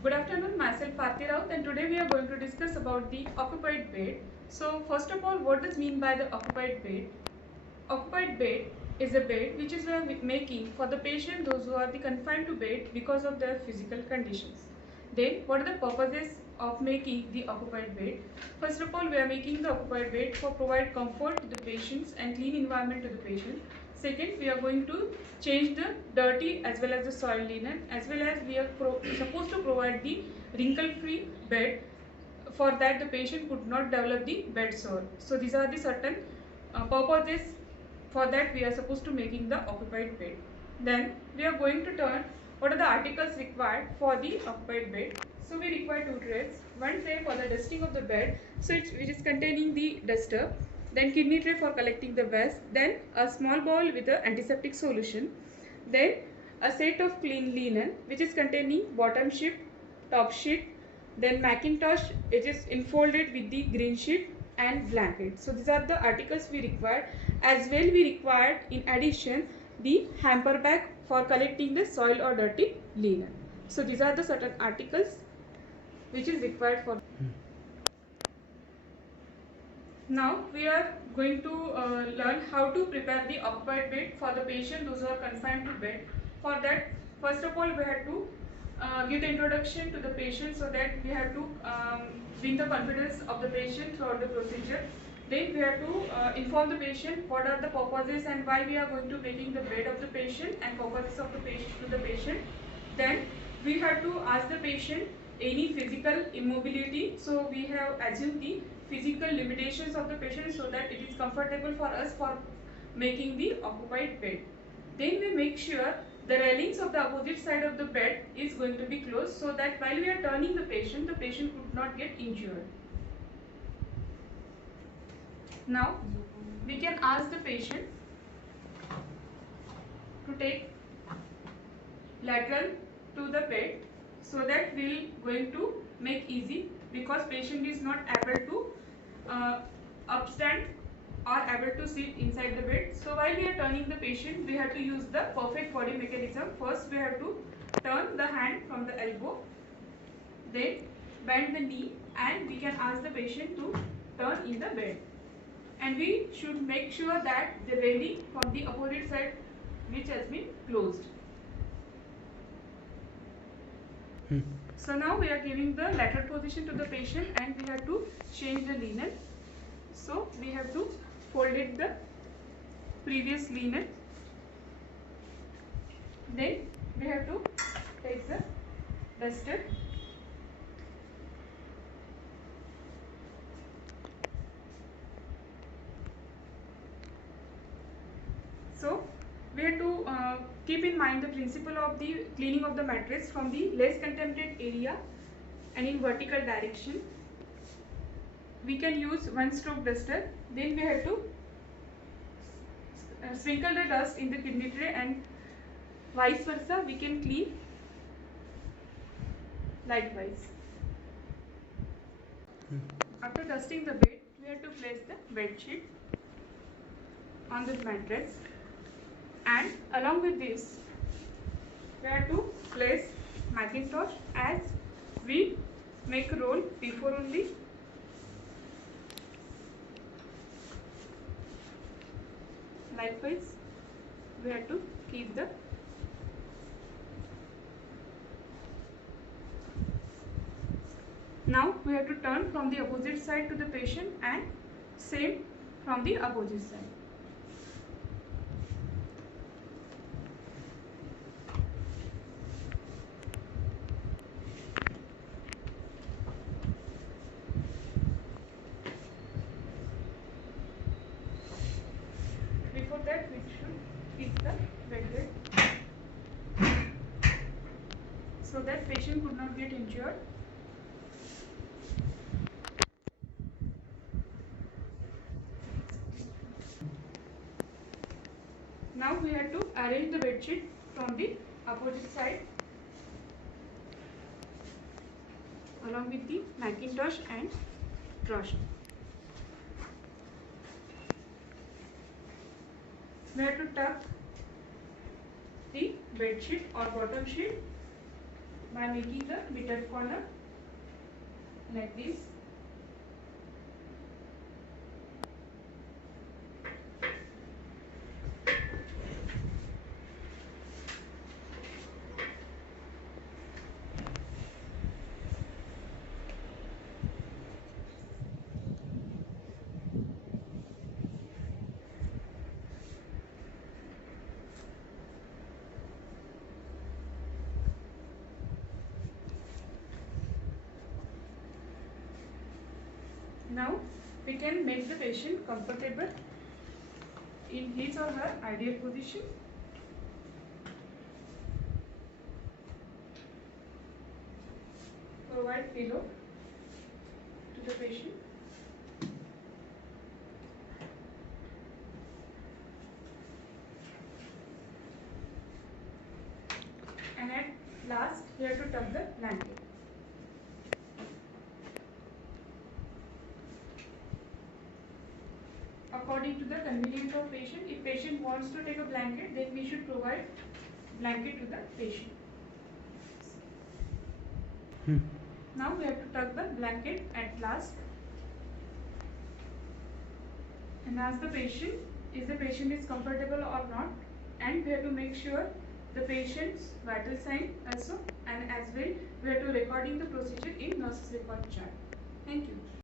Good afternoon, myself Aarti Raut, and today we are going to discuss about the occupied bed. So first of all, what does mean by the occupied bed? Occupied bed is a bed which is we are making for the patient those who are confined to bed because of their physical conditions. Then what are the purposes of making the occupied bed? First of all, we are making the occupied bed for provide comfort to the patients and clean environment to the patient. Second, we are going to change the dirty as well as the soil linen, as well as we are supposed to provide the wrinkle free bed. For that the patient could not develop the bed sore. So these are the certain purposes for that we are supposed to making the occupied bed. Then we are going to turn what are the articles required for the occupied bed. So we require two trays, one tray for the dusting of the bed, so which is containing the duster, then kidney tray for collecting the waste, then a small bowl with the antiseptic solution, then a set of clean linen which is containing bottom sheet, top sheet, then Macintosh it is enfolded with the green sheet and blanket. So these are the articles we required. As well we required in addition the hamper bag for collecting the soil or dirty linen. So these are the certain articles which is required for. Now we are going to learn how to prepare the occupied bed for the patient those who are confined to bed. For that, first of all, we have to give the introduction to the patient, so that we have to win the confidence of the patient throughout the procedure. Then we have to inform the patient what are the purposes and why we are going to making the bed of the patient and purposes of the patient to the patient. Then we have to ask the patient any physical immobility. So we have assumed the physical limitations of the patient so that it is comfortable for us for making the occupied bed. Then we make sure the railings of the opposite side of the bed is going to be closed, so that while we are turning the patient could not get injured. Now we can ask the patient to take lateral to the bed, so that we'll going to make easy, because patient is not able to upstand or able to sit inside the bed. So while we are turning the patient, we have to use the perfect body mechanism. First we have to turn the hand from the elbow, then bend the knee, and we can ask the patient to turn in the bed. And we should make sure that the railing from the opposite side which has been closed. So now we are giving the lateral position to the patient, and we have to change the linen. So we have to fold it the previous linen. Then we have to take the duster. So we have to keep in mind the principle of the cleaning of the mattress from the less contaminated area and in vertical direction. We can use one stroke duster. Then we have to sprinkle the dust in the kidney tray, and vice versa we can clean likewise. After dusting the bed, we have to place the bed sheet on the mattress, and along with this we have to place Macintosh as we make a roll before only. Likewise we have to keep the now we have to turn from the opposite side to the patient, and same from the opposite side. Before that we should keep the bed so that patient could not get injured. Now we have to arrange the bed sheet from the opposite side along with the Macintosh and brush. We have to tuck the bed sheet or bottom sheet by making the bitter corner like this. Now we can make the patient comfortable in his or her ideal position. Provide pillow to the patient. And at last, we have to tuck the blanket. According to the convenience of patient, if patient wants to take a blanket, then we should provide blanket to the patient. Now we have to tuck the blanket at last and ask the patient if the patient is comfortable or not, and we have to make sure the patient's vital sign also, and as well we have to recording the procedure in nurse's record chart. Thank you.